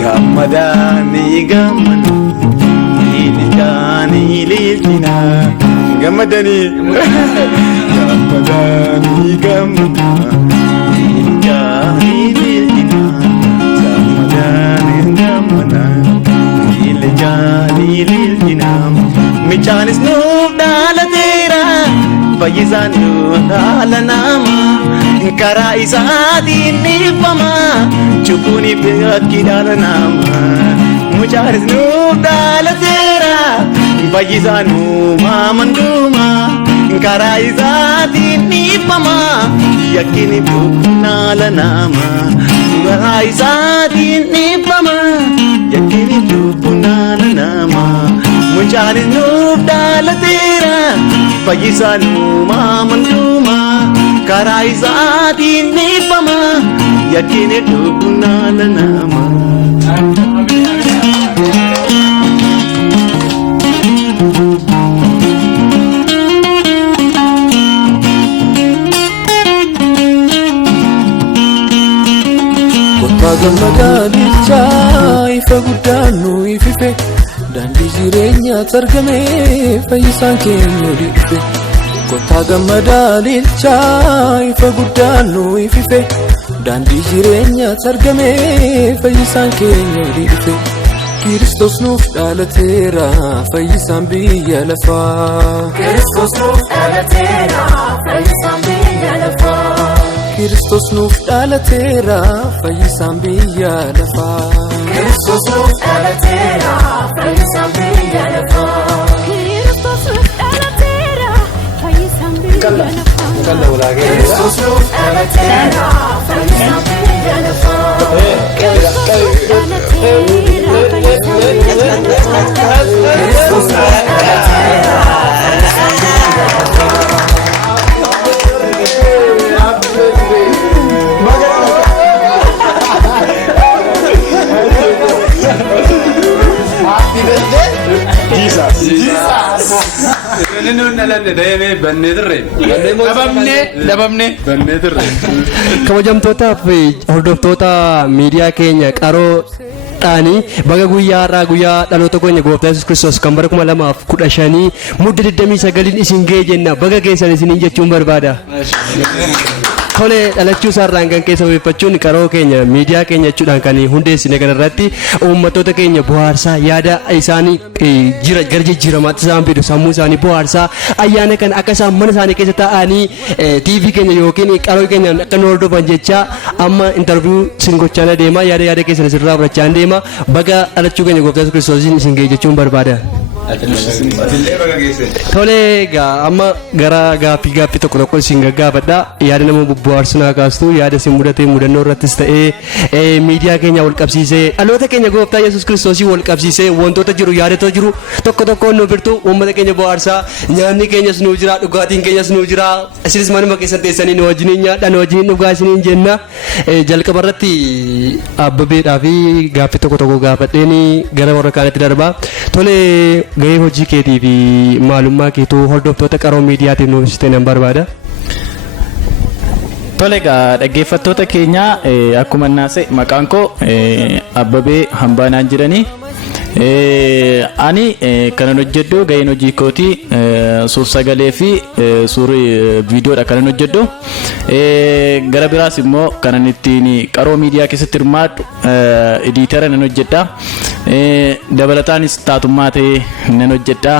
Gamadani Gamadani Michanis no dalatera Fayyizan no dalanama Kara isatin nifama Chupuni piyatki dalanama Michanis no dalatera Fayyizan no mamanduma Kara isatin nifama Yakini punalanama Kara isatin nifama Yakini punalanama Muchanis no dalatera Fayyizan no mamanduma Kara isatin nifama Yakini punalanama Gammadanicha ifa guddanu ifife dandi jireenya targame fayyisaan keenya dhiife Kota gammadanicha ifa guddanu ifife dandi jireenya targame fayyisaan keenya dhiife Kristos nuuf dhalateera fayyisaan biyya lafaa Kristos nuuf dhalateera fayyisaan biyya lafaa Kristos nuuf dhalateera fayyisaan biyya lafaa Kristos nuuf dhalateera fayyisaan biyya lafaa Kristos nuuf dhalateera fayyisaan biyya lafaa Kristos nuuf dhalateera fayyisaan biyya lafaa Kristos nuuf dhalateera Kristos nuuf dhalateera fayyisaan biyya lafaa Kabajamtootaaf hordoftoota miidiyaa keenya qaroo dhaanii baga guyyaa har'aa guyyaa dhaloota keenya gooftaa Yesuus Kiristoos kan bara 2015 mudda 29 isin ga'e jenna baga geessan isiniin jechuun barbaada. Tole dhalachuu isaarraan kan keessa beeffachuun qaroo keenya miidiyaa keenya jechuudhaan kan hundeessine kanarratti uummattoota keenya bohaarsaa yaada isaanii gara jijjiiramaatti isaan fidu sammuu isaanii bohaarsaa ayyaana kan akka isaan mana isaanii keessa taa'anii TV keenya yookiin qaroo keenya akka nu hordofan jecha amma intarviiyuu isin gochaan adeema yaada keessan isirraa fudhachaa deema baga dhalachuu keenya gooftaa Yesuus Kiristoosiin isin ga'e jechuun barbaada. Tole amma gara gaaffii tokko isin gaggaafadha yaada nama bohaarsu naa kaastu yaada isin mudatee mudannoo irrattis ta'ee miidiyaa keenya wal qabsiisee dhaloota keenya gooftaa Yesuus Kiristoosii wal qabsiisee wantoota jiru yaadota jiru tokko nu birtu uummata keenya bohaarsaa nyaanni keenyas nu jira dhugaatiin keenyas nu jira isinis manuma keessan teessanii nu wajjiniin nyaadha nu wajjiniin dhugaa isiniin jenna jalqaba irratti abbabeedhaa fi gaaffii tokko gaafadheen gara warra kaanitti darbaa tole gahee hojii keetii fi maalummaa keetuu hordoftoota qaroo miidiyaatiif nuuf ibsitee nan barbaada. Tole dhaggeeffattoota keenya akkuma naase maqaan koo Abbabee Hambaanaan jedhanii ani kanan hojjedhu gaheen hojii kootii suur sagalee fi suur viidiyoodha kanan hojjedhu gara biraas immoo kanan ittiin qaroo miidiyaa keessatti hirmaadhu ediitara nan hojjedha dabalataanis taatummaa ta'ee nan hojjedha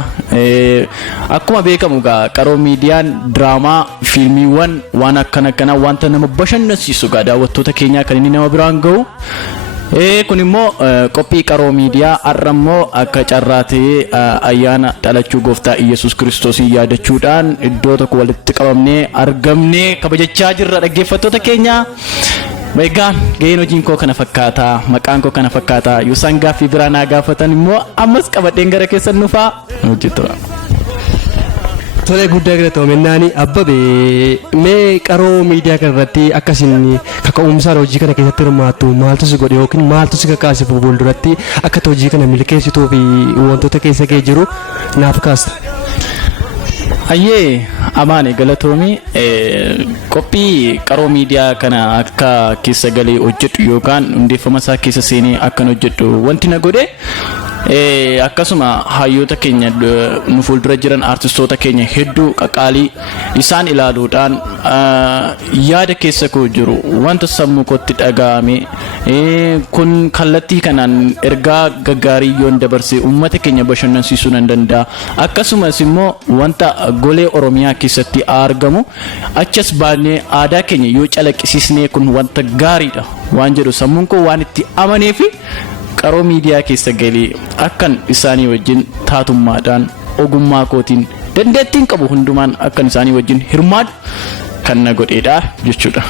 akkuma beekamu qaroo miidiyaan diraamaa fiilmiiwwan waan akkanaa wanta nama bashannansiisu daawwattoota keenyaa kan inni nama biraan ga'u kun immoo qophii qaroo miidiyaa har'a immoo akka carraa ta'ee ayyaana dhalachuu gooftaa Yesuus Kiristoosii yaadachuudhaan iddoo tokko walitti qabamnee argamnee kabajachaa jirra dhaggeeffattoota keenya. Egaan gaheen hojiin koo kana fakkaata maqaan koo kana fakkaata yoo isaan gaaffii biraa naa gaafatan immoo ammas qabadheen gara keessan dhufaa hojjetu. Tole guddaa galatoomennaan Abbabee mee qaroo miidiyaa kanarratti akkasiin kaka'umsaan hojii kana keessatti hirmaattu maaltu si godhe yookiin maaltu si kakaase fuulduratti akka hojii kana milkeessituu fi wantoota keessa kee jiru naaf kaasta. Ayyee amaane galatoomii qophii qaroo miidiyaa kana akka keessa galee hojjedhu yookaan hundeeffama isaa keessa seenee akkan hojjedhu wanti na godhe akkasuma hayyoota keenya nu fuuldura jiran artistoota keenya hedduu qaqaalii isaan ilaaluudhaan yaada keessa koo jiru wanta sammuu kootti dhaga'ame kun kallattii kanaan ergaa gaggaarii yoon dabarse uummata keenya bashannansiisuu nan danda'a akkasumas immoo wanta golee oromiyaa keessatti argamu achas baanee aadaa keenya yoo calaqqisiisnee kun wanta gaariidha waan jedhu sammuun koo waan itti amaneef qaroo miidiyaa keessa galee akkan isaanii wajjin taatummaadhaan ogummaa kootiin dandeettiin qabu hundumaan akkan isaanii wajjin hirmaadhu kan na godheedha jechuudha.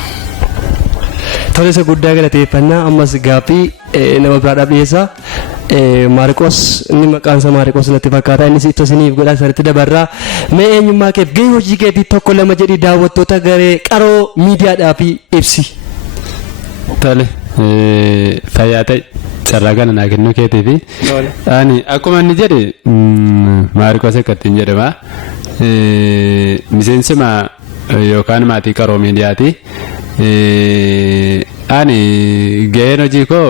Tole isa guddaa galateeffannaa ammas gaaffii nama biraadhaaf dhiyeessa. Maariqoos inni maqaan isaa Maariqoos natti fakkaata innis itti isiniif godhaa sanitti dabarraa mee eenyummaa keef gahee hojii keetii tokko lama jedhii daawwattoota garee qaroo miidiyaadhaaf ibsi. Tole fayyaa ta'e carraa kana naa kennuu keetiifi ani akkuma inni jedhe Maariqoos akkattiin jedhama miseensima yookaan maatii qaroo miidiyaati. Ani gaheen hojii koo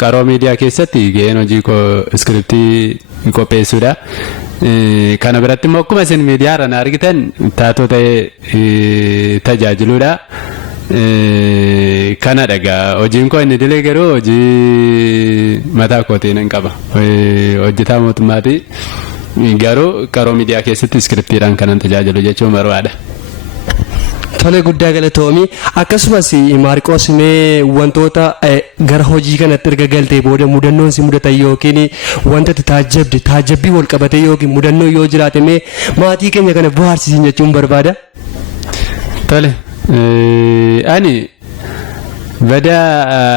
qaroo miidiyaa keessatti gaheen hojii koo iskiriptii qopheessuudha. Kana biratti immoo akkuma isin miidiyaa irra argitan taatoo ta'ee tajaajiluudha. Kana dhagaa hojiin koo inni dilee garuu hojii mataa kootiin hin qaba. Hojjetaa mootummaati garuu qaroo miidiyaa keessatti iskiriptiidhaan kanan tajaajilu jechuun barbaada. Tole guddaa galatoomii akkasumas Maariqoos mee wantoota gara hojii kanatti erga galtee booda mudannoon si mudatan yookiin wanta taajabbii wal qabate yookiin mudannoo yoo jiraate mee maatii keenya kana bohaarsiisin jechuun barbaada. Tole ani bada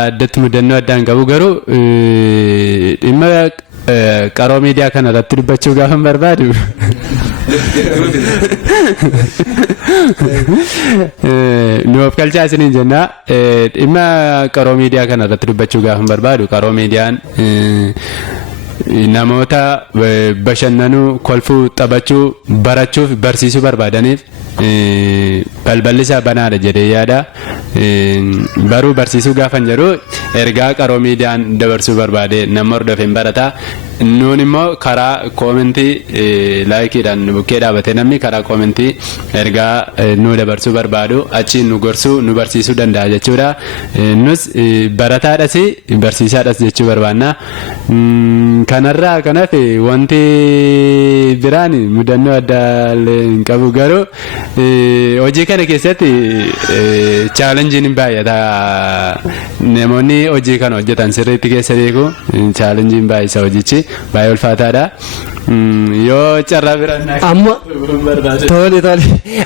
addatti mudannoo addaan qabu garuu dhimma qaroo miidiyaa kana irratti dubbachuu gaafa barbaadu nu of galchaa isiniin jenna dhimma qaroo miidiyaa kana irratti dubbachuu gaafa barbaadu qaroo miidiyaan namoota bashannanuu kolfuu taphachuu barachuuf barsiisuu barbaadaniif balballi isaa banaadha jedhee yaada. Baruu barsiisuu gaafan jedhu ergaa qaroo miidiyaan dabarsuu barbaade nama hordofeen barata. Nuun immoo karaa koomentii laayikiidhaan bukkee dhaabate namni karaa koomentii ergaa nu dabarsuu barbaadu achiin nu gorsuu nu barsiisuu danda'a jechuudha. Nus barataadhas barsiisaadhas jechuu barbaanna. Kanarraa kanaaf wanti biraan mudannoo addaa hin qabu garuu hojii kana keessatti chaalenjiin baay'ata. Namoonni hojii kana hojjetan sirriitti keessa beeku chaalenjiin baay'isa hojichi. Baay'ee ulfaataadha. Yoo carraa biraan amma tole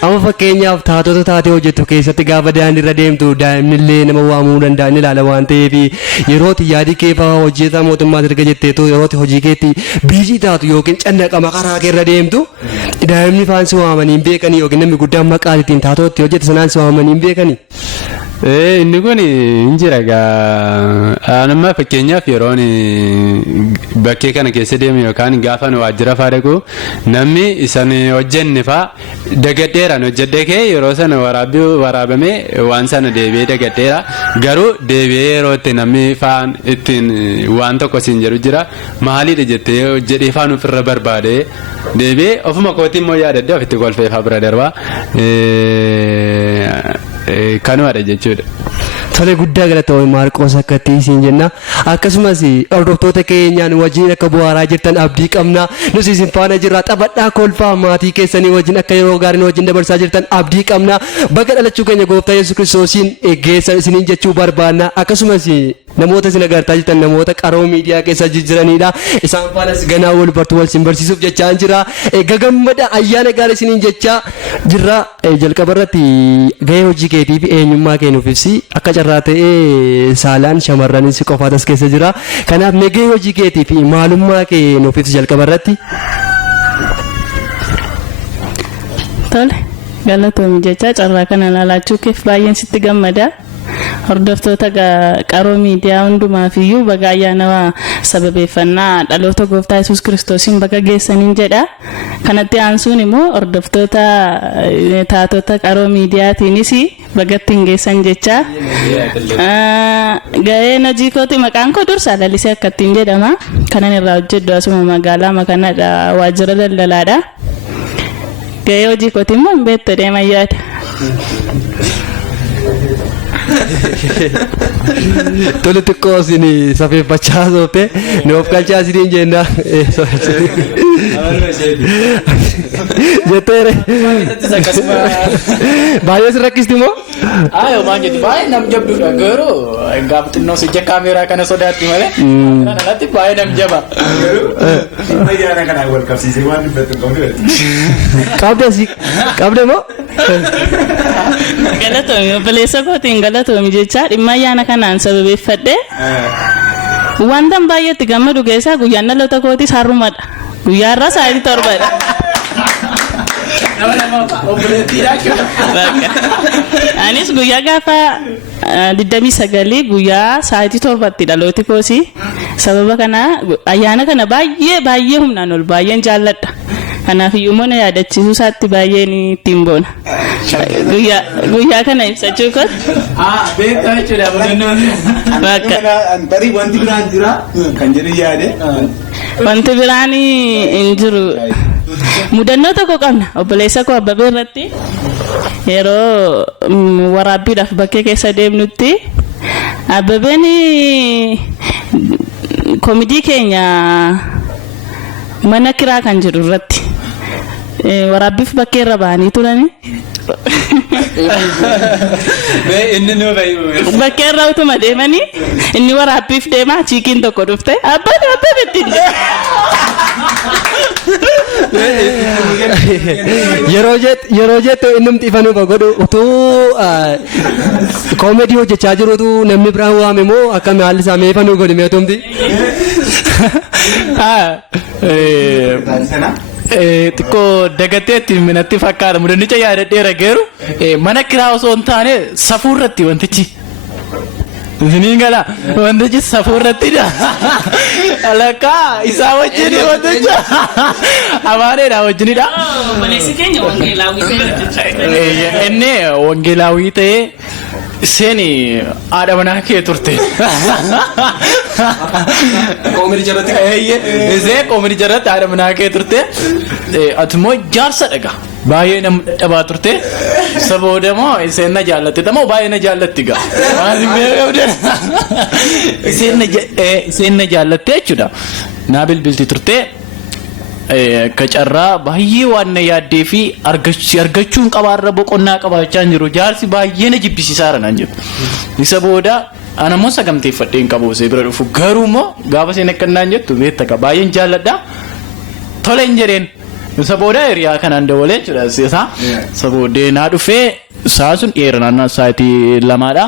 amma fakkeenyaaf taatota taatee hojjettu keessatti gaafa daandiirra deemtu daa'imnillee nama waamuu danda'a ni ilaala waan ta'eef yerootti yaadi kee fa'aa hojjetaa mootummaa erga jetteetu yerootti hojii keetti biizii taatu yookiin cannaqama karaa keerra deemtu daa'imni faan si waamanii hin beekanii yookiin namni guddaan maqaan ittiin taatootti hojjete sanaan si waamanii hin beekanii. Inni kun hin jira anuma fakkeenyaaf yeroon bakkee kana keessa deemu yookaan gaafa waajjira fa'aa dhaqu namni isan hojjenne fa'aa dagadheeraan hojjedhee kee yeroo sana waraabamee waan sana deebi'ee dagadheera garuu deebi'ee yeroo itti namni fa'aan ittiin waan tokko siin jedhu jira maaliidha jettee hojjedhee fa'aan ofirra barbaade deebi'ee ofuma kootiin immoo yaadadde ofitti kolfee fa'aa bira darbaa. Kanumaadha jechuudha. Tole guddaa galatoomii Maariqoos akkatti isin jenna akkasumas hordoftoota keenyaan wajjin akka bu'aaraa jirtan abdii qabna nus isin faana jirra taphadhaa kolfaa maatii keessanii wajjin akka yeroo gaariin wajjin dabarsaa jirtan abdii qabna bakka dhalachuu keenya gooftaa Yesuus Kiristoosiin geessan isiniin jechuu barbaanna akkasumas namoota isin agartaa jirtan namoota qaroo miidiyaa keessa jiranidha isaan faanas ganaa wal bartuu wal sin barsiisuuf jechaa jira gammada ayyaana gaarii isiniin jechaa jirra jalqaba irratti gahee hojii keetii fi eenyummaa kee nuuf ibsi akka carraa ta'ee saalaan shamarranis qofaa as keessa jira kanaaf gahee hojii keetii fi maalummaa kee nuuf ibsi jalqaba irratti. Tole galatoomii jecha carraa kana laalachuu keef baay'een sitti gammada. Hordoftoota qaroo miidiyaa hundumaaf iyyuu baga ayyaana sababeeffannaa dhaloota gooftaa Yesuus Kiristoosiin baga geessaniin jedha. Kanatti aansuun immoo hordoftoota taatota qaroo miidiyaatiinis baga ittiin geessan jecha. Ga'een hojii kooti maqaan koo Dursaa Lalisee akkattiin jedhama. Kanan irraa hojjedhu asuma magaalaa Makanaadha, waajjira daldalaadha. Ga'ee hojii kooti immoo hin beektu deeman yaada. Tole xiqqoo isin safeeffachaa soofte nuuf galchaa isiniin jenna. Jetteere. Baay'ee si rakkisti moo? Ayo waan jetti baay'ee nam jabduudha garuu gaafa xinnoo sija kaameeraa kana sodaatti malee kana alatti baay'ee nam jaba. Ayyaana kana wal qabsiisee waan dubbatu qabdu. Qabde moo? Galatoomii obboleessa kootiin galatoomii jecha dhimma ayyaana kanaan sababeeffadhe wanta baay'ee itti gammadu keessaa guyyaan dhaloota kootis har'umadha. Guyyaa irraa sa'aatii 7dha. Anis guyyaa gaafa 29 guyyaa sa'aatii 7tti dhalooti koosi. Sababa kana ayyaana kana baay'ee humnaan ol baay'een jaalladha. Kanaaf iyyuu mana yaadachiisuu isaatti baay'een ittiin boona. Guyyaa kana ibsachuu kooti. Beektaa jechuudha mudannoon. Barii wanti biraan jira kan jedhu yaade. Wanti biraan hin jiru. Mudannoo tokko qabna obboleessa koo Abbabee irratti yeroo waraabbiidhaaf bakkee keessa deemnutti Abbabeen koomidii keenya mana kiraa kan jiru irratti waraabbiif bakkee irra ba'anii turani. Bakkee irra utuma deemanii inni waraabbiif deemaa chiikiin tokko dhufte abbaan ittiin yeroo jettu innumti ifanuu godhu utuu koomedii hojjechaa jirutu namni biraan waame moo akkami haalli isaa mee ifanuu godhi mee tumti? Xiqqoo dagateetti minatti fakkaata mudannicha yaadadheera geeru mana kiraa osoo hin taane safuu irratti wantichi. Isiniin gala wantichi safuu irrattidha. Alakkaa isaa wajjin wanticha amaaneedha wajjinidha. obboleessi keenya wangeelaawwii ta'e. Inni wangeelaawwii ta'ee isheen haadha manaa kee turte. Koomedii jalatti. Isheen koomedii jalatti haadha manaa kee turte. Ati immoo jaarsa dhaga. Baay'ee nama dadhabaa turte. Sabooda moo isheen na jaallatte tamoo baay'ee na jaallatti gaa. Isheen na jaallatte jechuudha. Naa bilbilti turte. Kacarraa baay'ee waan na yaaddee fi argachuun qabaarra boqonnaa qabaachaa hin jiru. Jaarsi baay'ee na jibbisiisaara naan jedhu. Isa booda ana immoo saganteeffadhee hin qabu osoo bira dhufu. Garuu immoo gaafa isheen akka naan jettu beektaa baay'een jaalladha. Tole hin jedheen. Isa booda hiriyaa kanaan dabalee jechuudha. Isa booddee naa dhufee isaa sun dheera naannoo sa'aatii 2dha.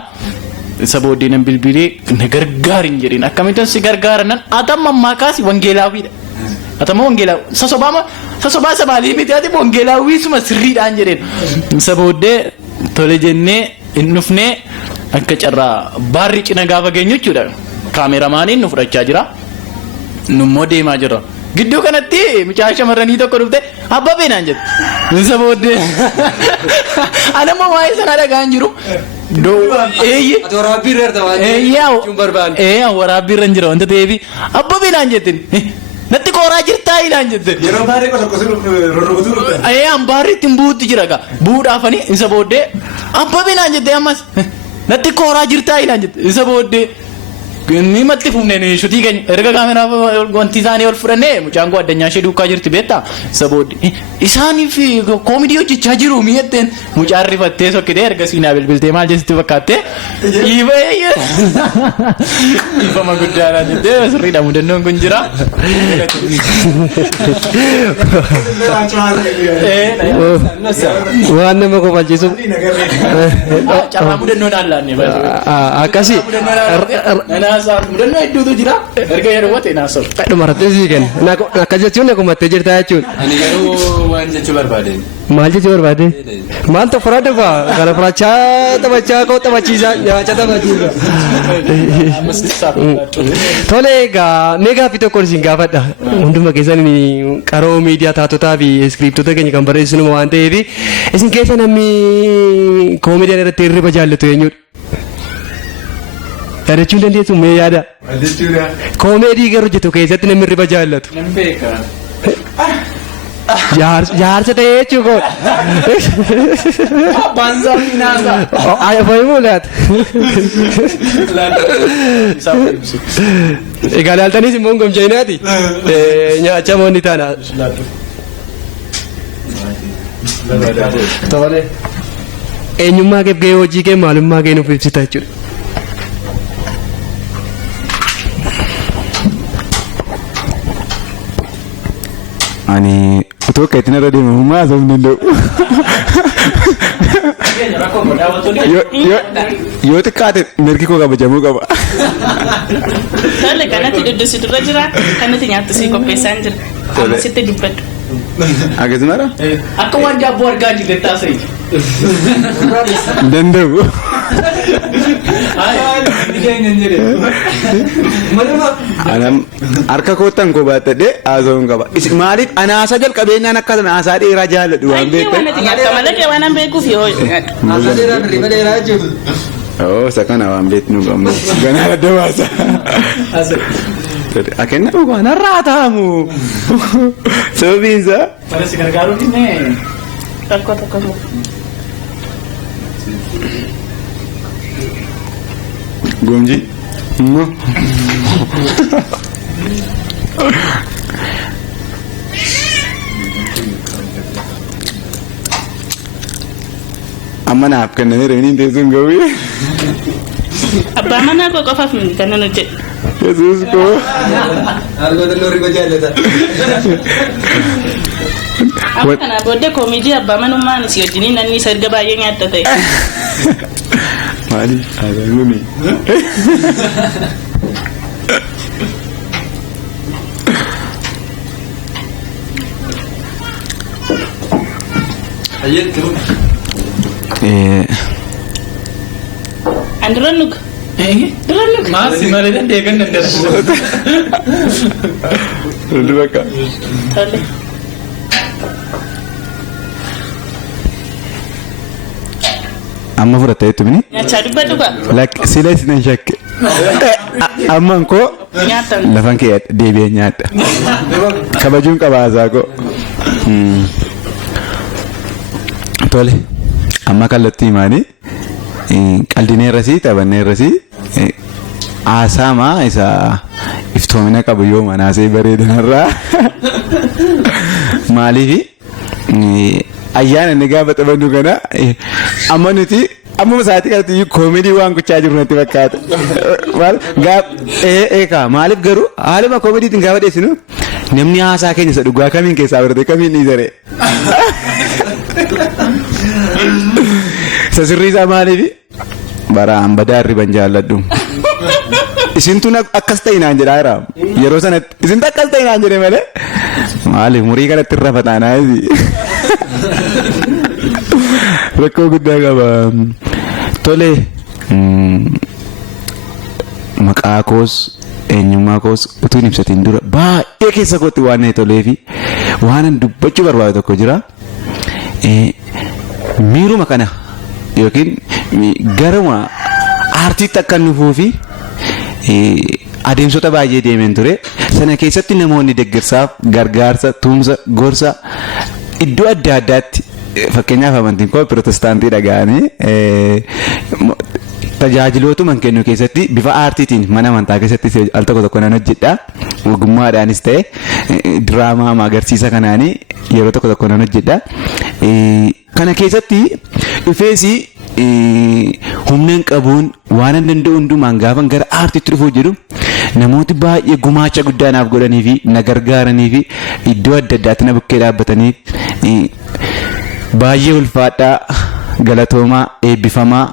Isa booddee nan bilbilee na gargaari hin jedheen. Akkamittan si gargaara nan atamma ammaa kaasi wangeelaawwiidha. Atama wangeelaawwii sasobaa sabaalii miti ati wangeelaawwii suma sirriidhaan jedheen. Isa booddee tole jennee hin dhufnee akka carraa baarri cina gaafa geenyu jechuudha. Kaameramaaniin nu fudhachaa jira. Nummoo deemaa jira. Gidduu kanatti mucaa shamarranii tokko dhufte Abbabee naan jette. Isa booddee anammoo waa'ee sana dhagaan jiru. Waraabbii irra jirta waan waraabbii irra jira wanta ta'eef Abbabee naan jette. Natti kooraa jirtaa ilaan jette. Yeroo baarrii rorrobutu dhufte. Baarri ittiin buutti jira gaa. Buudhaafanii isa booddee Abbabee naan jette ammas. Natti kooraa jirtaa ilaan jette. Isa booddee inni matti fufneen shutii keenya erga kaameraa wanti isaanii ol fudhannee mucaan koo addunyaa ishee duukaa jirti beektaa. Isa booddee isaaniif koomedii hojjechaa jiru mi'atteen mucaan rifattee sokkitee erga siinaa bilbiltee maal jessitti fakkaattee ifama guddaadhaan jettee sirriidha mudannoon kun jira. Waan nama kofalchiisuuf carraa mudannoodhaan laannee akkasii naasaa mudannoo hedduutu jira erga yeroo wate naasoo. Dhumarratti sii kenna. Akka jechuun akkuma itti jirtaa jechuudha. Ani garuu waan jechuu barbaade. Maal jechuu barbaade? Maal tokkoraa dhufa? Kana furachaa taphachaa koo taphachiisaa nyaachaa taphachiisaa. Tole egaa mee gaaffii tokkoon isin gaafadha. Hunduma keessan qaroo miidiyaa taatotaa fi iskiriiptota keenya kan barreessinu waan ta'eef isin keessa namni koomediyaan irratti hirriba jaallatu eenyudha? Yaadachuu hin dandeessu mee yaada? Koomedii garuu hojjetu keessatti namni hirriba jaallatu. Nan beeka. Jaarsa ta'ee jechuudha. Banzaa fi naasaa. Ayya fayyumuu laata? Egaa laaltaniis immoo gomjayinaati. Nyaacha moonni taana. Tole. Eenyummaa kee gahee hojii kee maalummaa kee nuuf ibsita jechuudha. Ani utoo keetiin irra deemu maasoo hin danda'u. Yoo xiqqaate mirgi koo kabajamuu qaba. Tole kanatti duddusitu irra jira kanatti nyaattu sii qopheessaa hin jira. Amma sitti dubbadhu. Akkasumas Akka waan jaabboo argaa jirre taasise. danda'u. Anam harka koottan koo baattadhee haasoo hin qaba. Maaliif anaasaa jalqabeenyaan akkasuma haasaa dheeraa jaalladhu waan Ayyee waan ati nyaata malee kee waan an beekuuf yoo Oo isa kana waan beeknu qabnu ganaa adda baasa. Akenna waan har'aa taamu. Sababiinsa. Mana si gargaaruu dinnee. tokko. Gomji. Amma naaf kenname reeniin teessuun gawwee. Abbaa manaa koo qofaaf kan nan hojjedhu. Yesuus koo. Argoota lorri bajaallata. Amma kana booddee koomedii abbaa manummaan si wajjiniin nanni isa erga baay'ee nyaatta ta'e. Maali? Azaanumi. An duran nuka. Duran nuka. Maasi malee dandee kan dandeessu. Lalu bakka. Tole. Amma fudhattee jettu mini? Nyaachaa dubbadhu gaa. Sila isinan shakke. Amman koo Nyaatan. lafan kee deebi'ee nyaadha. Kabajuun qaba haasaa koo. Tole. Amma kallattii himaanii qaldinee irrasii taphannee irrasii haasaamaa isa iftoomina qabu yoo manaasee bareedanarraa maaliifi ayyaana inni gaafa taphannu kana amma nuti ammuma isaatii kanatti koomedii waan gochaa jiru natti fakkaata. Maaliif garuu haaluma koomediitiin gaafa dhiyeessinu namni haasaa keenya isa dhugaa kamiin keessaa barate kamiin dhiisare. Isa sirrii isaa maaliifi baraan badaa riban jaalladhu. Isintu akkas ta'e naan jedhaa jira. Yeroo sanatti isintu akkas ta'e naan jedhe malee maaliif murii kanatti irra fataanaa rakkoo guddaa qaba. Tole maqaa koos eenyummaa koos utuun ibsatiin dura baay'ee keessa kootti waan na tolee fi waan dubbachuu barbaadu tokko jira. Miiruma kana yookiin garuma aartiitti akka nufuu fi adeemsota baay'ee deemeen ture. Sana keessatti namoonni deeggarsaaf gargaarsa, tumsa, gorsa iddoo adda addaatti fakkeenyaaf amantiin koo Pirotestaantii dhaga'anii tajaajilootuma kennu keessatti bifa aartiitiin mana amantaa keessatti al tokko nan hojjedha. Ogummaadhaanis ta'e diraamaa agarsiisa kanaanii yeroo tokko nan hojjedha. Kana keessatti dhufeesi humnaan qabuun waan an danda'u hundumaan gaafan gara aartiitti dhufuu jedhu namooti baay'ee gumaacha guddaa naaf godhanii fi na gargaaranii fi iddoo adda addaatti na bukkee dhaabbatanii baay'ee ulfaadhaa galatoomaa eebbifamaa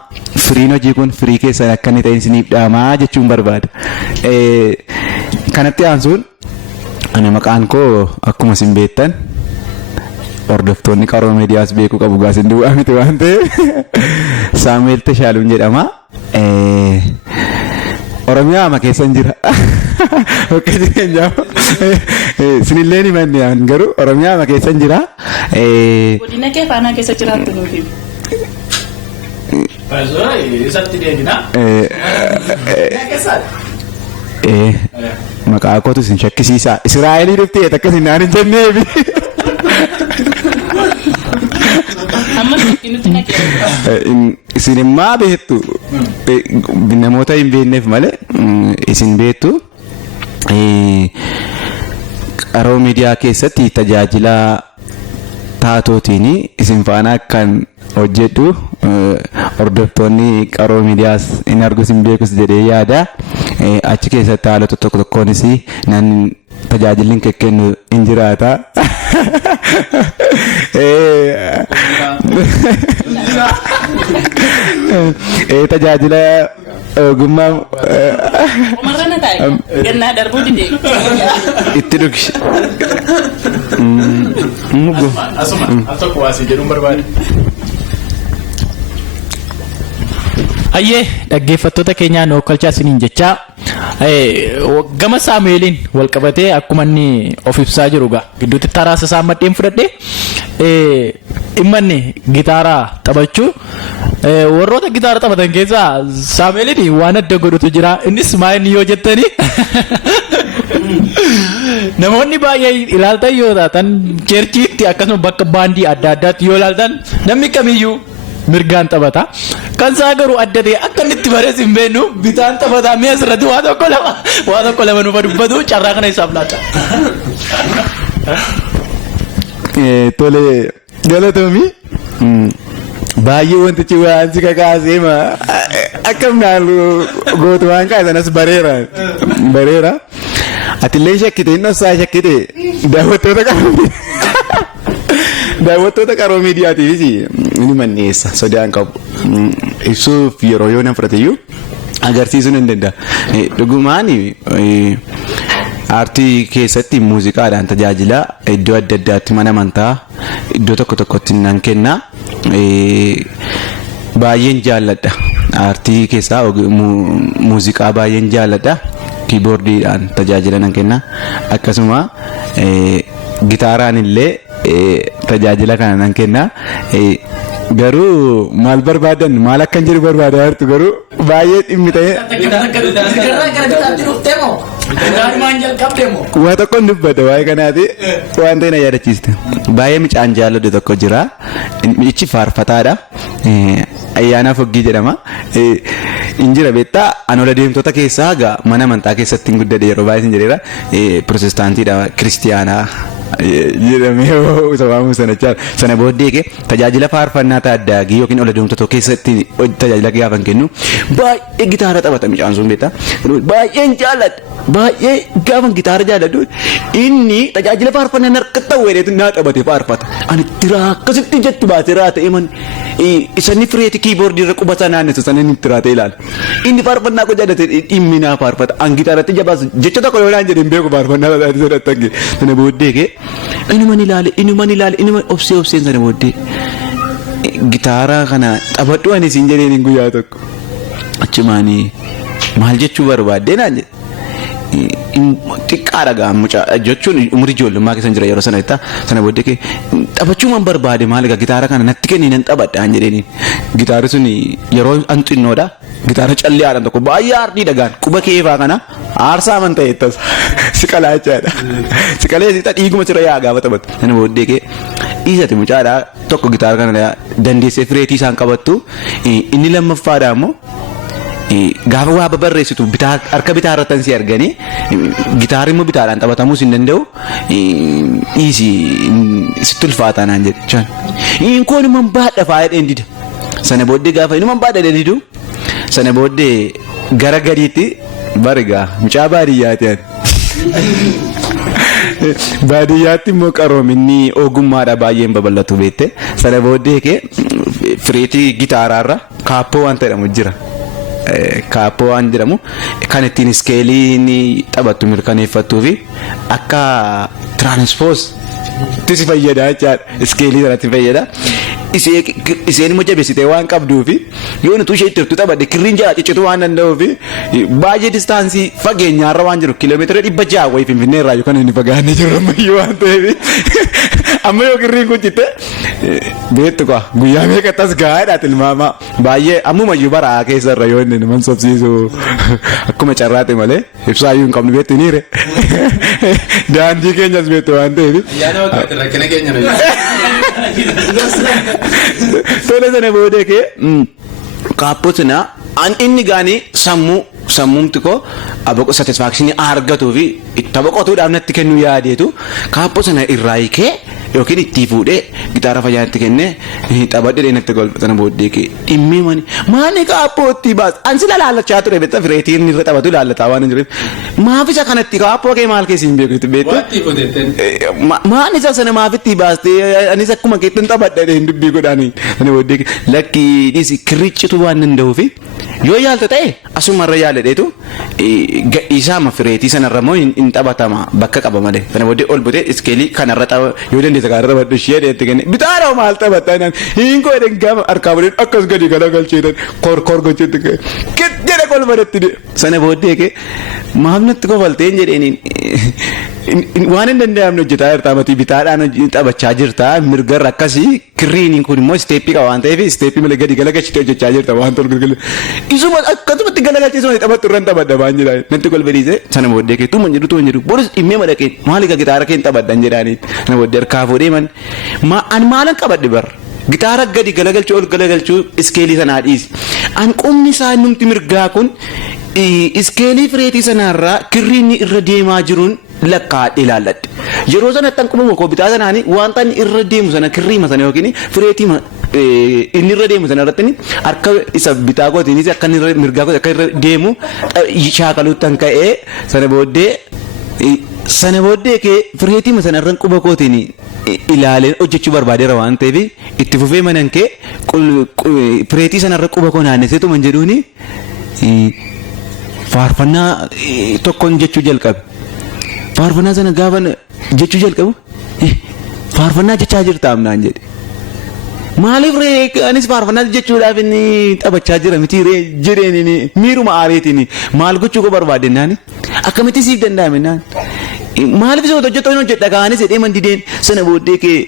firiin hojii kun firii keessan akka inni ta'e isiniif dhaamaa jechuun barbaada. Kanatti aansuun ani maqaan koo akkuma isin beektan hordoftoonni qaroo miidiyaas beekuu qabu gaasin duwwaa miti waan ta'eef Saamu'eel Tashaaluun jedhama. Oromiyaa ma keessan jira. Okkee jireenyaa. Sinillee ni manneen garuu Oromiyaa ma keessan jira. Godina kee faanaa keessa jiraattu nuufi. Isatti deemina. Maqaa kootu isin shakkisiisa. Israa'elii dhuftee takka isin naan hin jenneefi. Amma nuti naqee. Isin immaa beektu namoota hin beekneef malee isin beektu qaroo miidiyaa keessatti tajaajila taatootiin isin faana akkan hojjedhu hordoftoonni qaroo miidiyaas hin argus hin beekus jedhee yaada. Achi keessatti haalota tokko tokkoonis nan tajaajilli hin kennu hin jiraata. Tajaajila ogummaa Umarrana taa'e. Gannaa darbuu didee. itti dhugshi. Asuma al tokko waasii jedhuun barbaade. Ayyee dhaggeeffattoota keenyaa nu okkolchaa isiniin jechaa gama Saamu'eeliin wal qabatee akkuma inni of ibsaa jiru gaa gidduutti taraasa isaa maddeen fudhadhee dhimma inni gitaaraa taphachuu warroota gitaara taphatan keessaa Saamu'eeliin waan adda godhutu jira innis maal yoo jettanii namoonni baay'ee ilaaltan yoo taatan cheerchiitti akkasuma bakka baandii adda addaatti yoo ilaaltan namni kamiyyuu mirgaan taphata kan isaa garuu adda ta'e akka inni itti barees hin beeknu bitaan taphataa mi'a asirratti waa tokko lama nuuf dubbatu carraa kana isaaf laata. Tole galatoomii baay'ee wantichi waan si kakaasee akkam naalu gootu waan kaasanas bareera atillee shakkite inni osoo shakkite daawwattoota qaroo miidiyaatiifis ni manneessa sodaan qabu ibsuuf yeroo yoo nan fudhateyyuu agarsiisuun hin danda'a. Dhugumaan aartii keessatti muuziqaadhaan tajaajila iddoo adda addaatti mana amantaa iddoo tokko tokkotti nan kenna. Baay'een jaalladha aartii keessaa muuziqaa baay'een jaalladha. Kiiboordiidhaan tajaajila nan kenna akkasuma gitaaraan illee tajaajila kana nan kenna. Garuu maal barbaadan maal akkan jiru barbaadaa jirtu garuu baay'ee dhimmi ta'ee waa tokko dubbata waa'ee kanaati waan ta'e na yaadachiiste. Baay'ee mucaan jaalladhu tokko jira michi faarfataadha. Ayyaana Foggii jedhama. Injira beektaa anola deemtota keessaa gaa mana amantaa keessatti hin guddate yeroo baay'ee hin jedheera pirotestaantiidha kiristiyaanaa jedhamee waamu sana booddee kee tajaajila faarfannaa taaddaagii yookiin ola deemtota keessatti tajaajila gaafa kennu baay'ee gitaara taphata mucaan sun beektaa baay'een jaalladha baay'ee gaafa gitaara jaalladhu inni tajaajila faarfannaa harka ta'uudheetu naa taphatee faarfata ani tiraa akkasitti jettu baatee raata'ee man isani fireeti kiiboordii irra qubata naannesu sana inni tiraa ta'e ilaala inni faarfannaa ko jaallate dhimmi naa faarfata an gitaaratti jabaas jecha tokko yoo naan jedhin beeku faarfannaa taatee sodaattange sana booddee kee inuman ilaale obseen sana booddee gitaara kana taphadhu ani siin jedheen hin guyyaa tokko achumaanii maal jechuu barbaadde naan jedhe xiqqaadha gaa mucaa jechuun umurii ijoollummaa keessa jira yeroo sana itti sana booddee kee taphachuu man barbaade maal gaa gitaara kana natti kenni nan taphadha an jedheen gitaarri sun yeroo an xinnoodha gitaara calleedhaan tokko baay'ee aardii dhagaan quba keefaa kana aarsaa man ta'e ittas siqalaa jechaadha siqalee sixa dhiiguma sirra yaa gaafa taphatu sana booddee kee dhiisati mucaadha tokko gitaara kana dandeessee fireetii isaan qabattu inni lammaffaadha ammoo gaafa waa babarreessitu harka bitaa irratti si arganii gitaarri immoo bitaadhaan taphatamuus hin danda'u dhiisi sitti ulfaataa naan jedhe inkoon immoo baadha faayadha hin dida sana booddee gaafa inni immoo baadha didu sana booddee gara gadiitti barigaa mucaa baadiyyaati baadiyyaatti immoo qaroominni ogummaadha baay'een babal'atu beekte sana booddee kee fireetii gitaaraarra kaappoo waan jedhamu jira. Kaappoo waan jedhamu kan ittiin iskeeliin taphattu mirkaneeffattuu fi akka tiraanspoos itti si fayyada jechaadha. Iskeelii sanatti fayyada. Isheen immoo jabeessitee waan qabduufi yoo nuti ishee itti taphadde kirriin jalaa ciccituu waan danda'uufi baay'ee distaansii fageenyaarra waan jiru kiiloomeetira 600 wayii Finfinnee irraa yookaan inni fagaannee jiru ammayyuu waan ta'eef amma yoo kirriin kun citte beektu qaba guyyaa meeqattas gahaadha tilmaama baay'ee ammumayyuu baraa keessa irra yoo inni nama sobsiisu akkuma carraate malee ibsaayyuu hin qabnu beektu niire daandii keenyas beektu waan ta'eef. Yaada waggaatti rakkina keenya Tole sana boodee kee kaappoo sana inni gaanii sammumti koo abaqo satisfaakshinii argatuu fi tapha qotuudhaaf natti kennu yaadeetu kaappoo sana irraa hiikee yookiin itti fuudhee gitaara fayyaatti kennee taphadhee natti golba sana booddee kee dhimmee mani maani kaappoo itti baas ansi laalachaa ture beektaa fireetiin irra taphatu laalataa waan hin jireef maaf isa kanatti kaappoo kee maal keessi hin beeku beektu maan isa sana maaf itti baastee anis akkuma keettan taphadhee hin dubbii godhaanii sana booddee lakki dhiisi kirrichitu waan danda'uufi yoo yaalta ta'e asumarra yaaladheetu gadhiisaama fireetii sanarra immoo hin taphatama bakka qaba malee sana booddee ol butee iskeelii kanarra tapha yoo dandeessa kanarra taphadhu ishee dheetti kenne bitaadhaa maal taphataa hin godhan gama harkaa malee akkas gadi galagalcheetan kor gocheetti jedhe kolfadatti sana booddee kee maaf natti kofalteen jedheeniin waan hin danda'amne hojjetaa jirta matii bitaadhaan taphachaa jirta mirgarra akkasii kirriiniin kun immoo isteeppii qaba waan ta'eef isteeppii malee gadi galagalchitee hojjechaa jirta waan tol gurgurle isuma akkasumatti galagalchiisuma taphattu irraan taphadha waan jedhaan natti kolfadhiise sana booddee kee tuuma jedhu boris dhimmee madaqeen maali gitaara keen taphadhan jedhaanii sana booddee harkaa fuudhee man maalan qabadhe bar gitaara gadi galagalchuu ol galagalchuu iskeelii sanaa dhiisi an qumni isaa numti mirgaa kun iskeelii fireetii sanarraa kirriinni irra deemaa jiruun lakkaadhe ilaalladhe yeroo sanatti an qubuma koo bitaa sanaanii wanta inni irra deemu sana kirriima sana yookiin fireetii inni irra deemu sana irratti harka isa bitaa kootiinis akka inni mirgaa kooti akka irra deemu shaakaluutti kan ka'ee sana booddee kee fireetii sana irra quba kootiin ilaaleen hojjechuu barbaadeera waan ta'eef itti fufee manan kee fireetii sana irra quba koo naanneseetu man jedhuuni faarfannaa tokkoon jechuu jalqabe. Faarfannaa sana gaafa jechuu jalqabu faarfannaa jechaa jirta amnaan jedhe maaliif anis faarfannaa jechuudhaaf inni taphachaa jira miti jedheen miiruma aareetiin maal gochuu koo barbaadennaan akkamitti siif danda'ame naan maaliif isa hojjetoo hin hojjedha kaanis jedhee mandideen sana booddee kee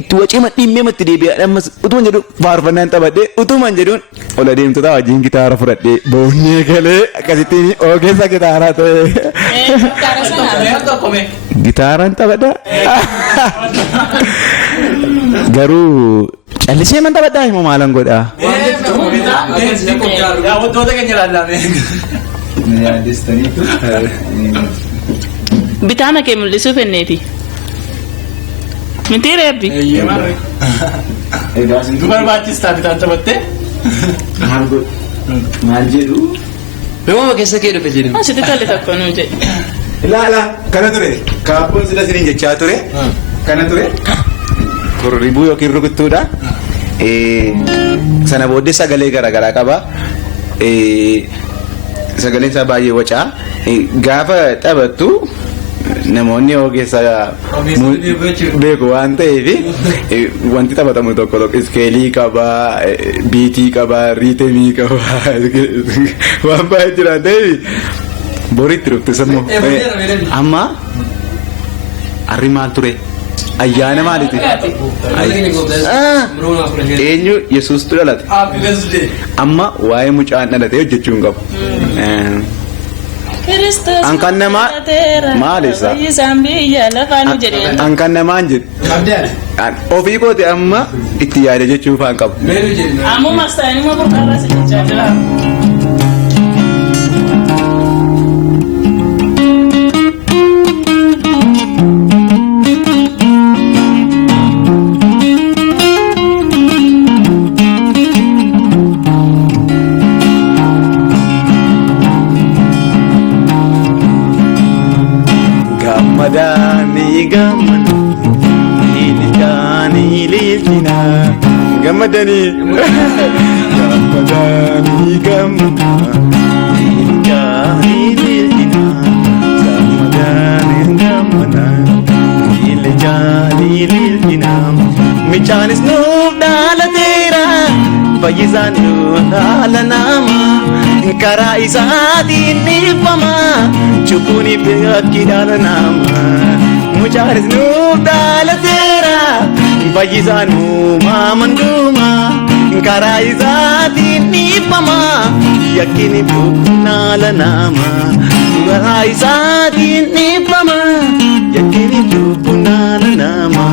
itti wacee dhimmee matti deebi'aa ammas utuman jedhu faarfannaan taphadhee utuman jedhuun ol adeemtotaa wajjin gitaara fudhadhee boonnee galee akkasittiin ogeessa gitaaraa ta'e. Gitaaraan taphadha garuu callisee man taphadhaa himoo maalan godhaa. Wantoota keenya ilaallame. Bitaana kee mul'isuu fenneeti. Miti reebbi. Du barbaachistaa bitaan taphattee. Maal jedhu. Beekama keessa kee dhufe jedhama. Asitti talli tokko nuu jedhe. Ilaala kana ture kaappoon sila siniin jechaa ture kana ture ribuu yookiin rukuttuudha sana booddee sagalee garaagaraa qaba sagaleen isaa baay'ee wacaa gaafa taphattu namoonni ogeessa beeku waan ta'eef wanti taphatamu tokko iskeelii qaba biitii qaba riitemii qaba waan baay'ee jiraan ta'eef boritti dhufte sammuu amma harri maal ture ayyaana maaliiti eenyu yesuustu dhalate amma waa'ee mucaan dhalate hojjechuu hin qabu an kan namaa maalisa an kan namaan jedhu ofii kooti amma itti yaade jechuu faan qabu Ammuma saayinuma burqarraa si jechaa jira. Gammadani gammadani Samagani gamna Ilgani lilgina Samagani gamna Ilgani lilgina Michanis noof dhaalateera fayyisaan noof dhaala nama karaa isaatiin dhiibbama cubbuun bakki dhaala nama Michanis noof dhaalateera fayyisaan uumaman duuma karaa isaatiin dhiibbama yakkini dhaala nama karaa isaatiin dhiibbama yakkini dhaala nama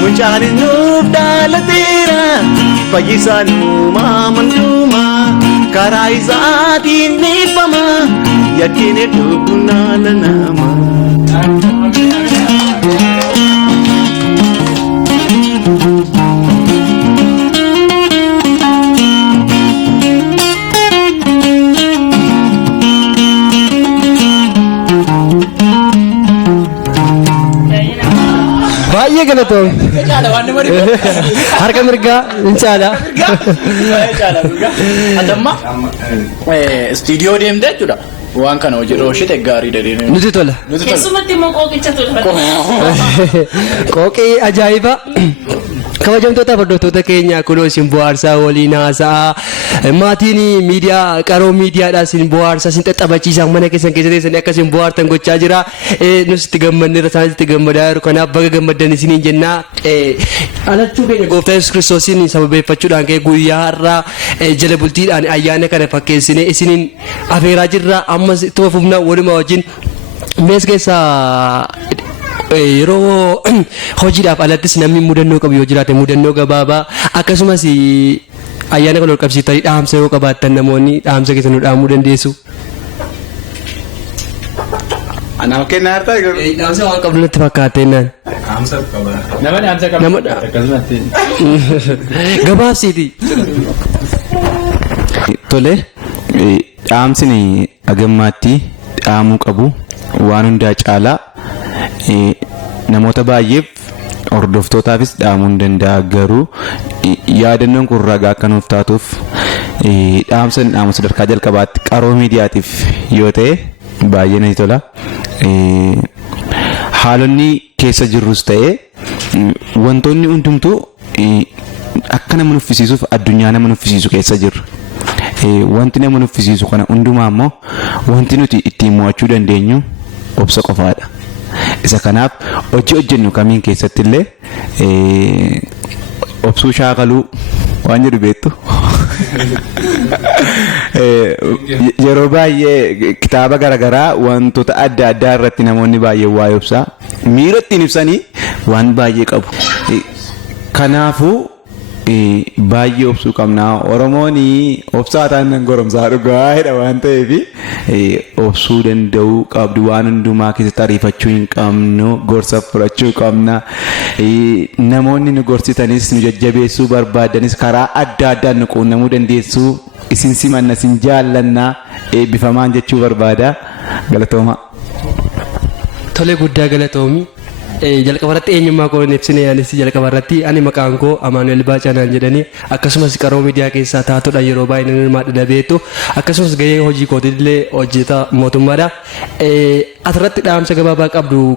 Mucaanis nuuf dhaalateera fayyisaan uumaman duuma karaa isaatiin dhiibbama yakkini dhaala nama. Baay'ee galatoom. Harka mirgaa hin caala. Atamma istiidiyoo deemtee jechuudha. Waan kana hojii dhooshite gaarii dadeen. Nuti tola. Keessumatti immoo qooqicha ture. Qooqii ajaa'iba. Kabajamtoota hordoftoota keenya kunoo isin bohaarsaa waliin haasa'aa maatiin miidiyaa qaroo miidiyaadhaa isin bohaarsaa isin xaxabachiisaa mana keessan keessa teessanii akka isin bohaartan gochaa jira. Nus itti gammanneerra isaanis itti gammadaa jiru kanaaf baga gammaddan isiniin jennaa. Alachuu keenya gooftaa Yesuus Kiristoosiin sababeeffachuudhaan ka'e guyyaa har'aa jala bultiidhaan ayyaana kana fakkeessinee isiniin afeeraa jirra ammas itti fufna waluma wajjin mees keessaa yeroo hojiidhaaf alattis namni mudannoo qabu yoo jiraate mudannoo gabaabaa akkasumas ayyaana kana ol qabsiiftanii dhaamsa yoo qabaattan namoonni dhaamsa keessan nu dhaamuu dandeessu. Anaaf kennaa hartaa Dhaamsa waan qabdu natti fakkaatennaan. Nama dhaamsa qabu. Gabaabsiiti. Tole dhaamsini agammaatti dhaamuu qabu waan hundaa caalaa namoota baay'eef hordoftootaafis dhaamuu hin danda'a garuu yaadannoon kun ragaa akka nuuf taatuuf dhaamsa dhaamu sadarkaa jalqabaatti qaroo miidiyaatiif yoo ta'e baay'ee natti tola. Haalonni keessa jirrus ta'e wantoonni hundumtuu akka nama nuffisiisuuf addunyaa nama nuffisiisu keessa jirra. Wanti nama nuffisiisu kana hundumaa immoo wanti nuti ittiin mo'achuu dandeenyu obsa qofaadha. Isa kanaaf hojii hojjennu kamiin keessatti illee obsuu shaakaluu waan jedhu beektu. Yeroo baay'ee kitaaba garaagaraa wantoota adda addaa irratti namoonni baay'ee waa'ee obsaa miira ittiin ibsanii waan baay'ee qabu. Kanaafuu baay'ee obsuu qabna. Oromoon obsaa taanaan goromsaa dhugaadha waan ta'eef obsuu danda'uu qabdu. Waan hundumaa keessatti ariifachuu hin qabnu. Gorsa fudhachuu qabna. Namoonni nu gorsitanis nu jajjabeessuu barbaadanis karaa adda addaan nu quunnamuu dandeessu. Isin simanna isin jaallannaa eebbifamaan jechuu barbaada. Galatooma. Tole guddaa galatoomi. Jalqabarratti eenyummaa koo hin ibsine anis jalqabarratti ani maqaan koo Amaanuel Baacanaan jedhanii akkasumas qaroo miidiyaa keessaa taatudha yeroo baay'ee nama beektu akkasumas gahee hojii kootillee hojjeta mootummaadha. Asirratti dhaamsa gabaabaa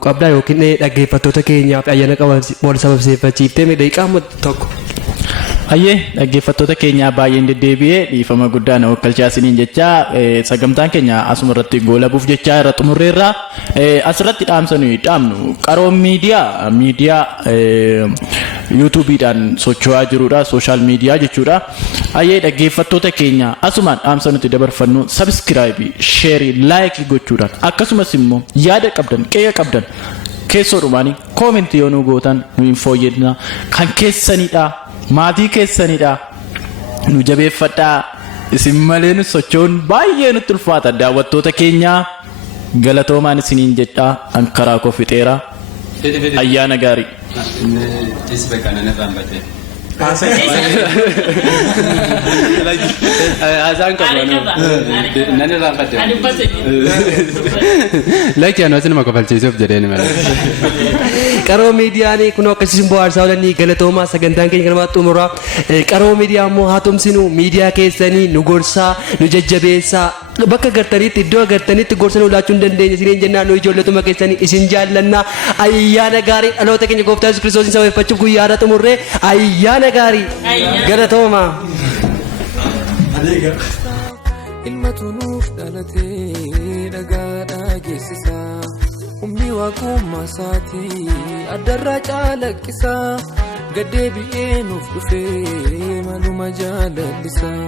qabdaa yookiin dhaggeeffattoota keenyaaf ayyaana wal sababsiifachiiftee daqiiqaa tokko. Hayyee dhaggeeffattoota keenyaa baay'een deddeebi'ee dhiifama guddaa na wakkalchaa isiniin jecha sagantaan keenya asuma irratti goolabuuf jecha irra xumurreerra asirratti dhaamsa nuyi dhaamnu qaroo miidiyaa yuutuubiidhaan socho'aa jirudha sooshaal miidiyaa jechuudha. Hayyee dhaggeeffattoota keenya asumaan dhaamsa nuti dabarfannu sabskiraayibii sheerii laayikii gochuudhaan akkasumas immoo yaada qabdan qe'ee qabdan keessoodhumaanii koomentii yoo nu gootan nu hin fooyyedna kan keessanidha. Maatii keessanidha nu jabeeffadhaa isin malee nu socho'uun baay'ee nutti ulfaata daawwattoota keenya galatoomaan isiniin jedhaa ankaraa koo fixeera ayyaana gaarii. Haasaan qabu. Nani raanfate. Lakki anoo sinuma kofalchiisuuf jedheen mala. Qaroo miidiyaan kun akkasiin bohaarsaa oolanii galatoomaa sagantaan keenya kanuma xumuraa. Qaroo miidiyaa immoo haa tumsinu miidiyaa keessanii nu gorsaa nu jajjabeessaa bakka gartanitti iddoo gartanitti gorsa nu laachuu hin dandeenye isiniin jennaan nu ijoolletuma keessanii isin jaallannaa ayyaana gaarii dhaloota keenya gooftaa Yesuus Kiristoos sababeeffachuuf guyyaadha xumurree ayyaana gaarii galatoomaa. Ilmatu nuuf dhalatee dhagaadhaa geessisaa humni waaqummaa isaatii addarraa caalaqqisaa gaddeebi'ee nuuf dhufee manuma jaalallisaa.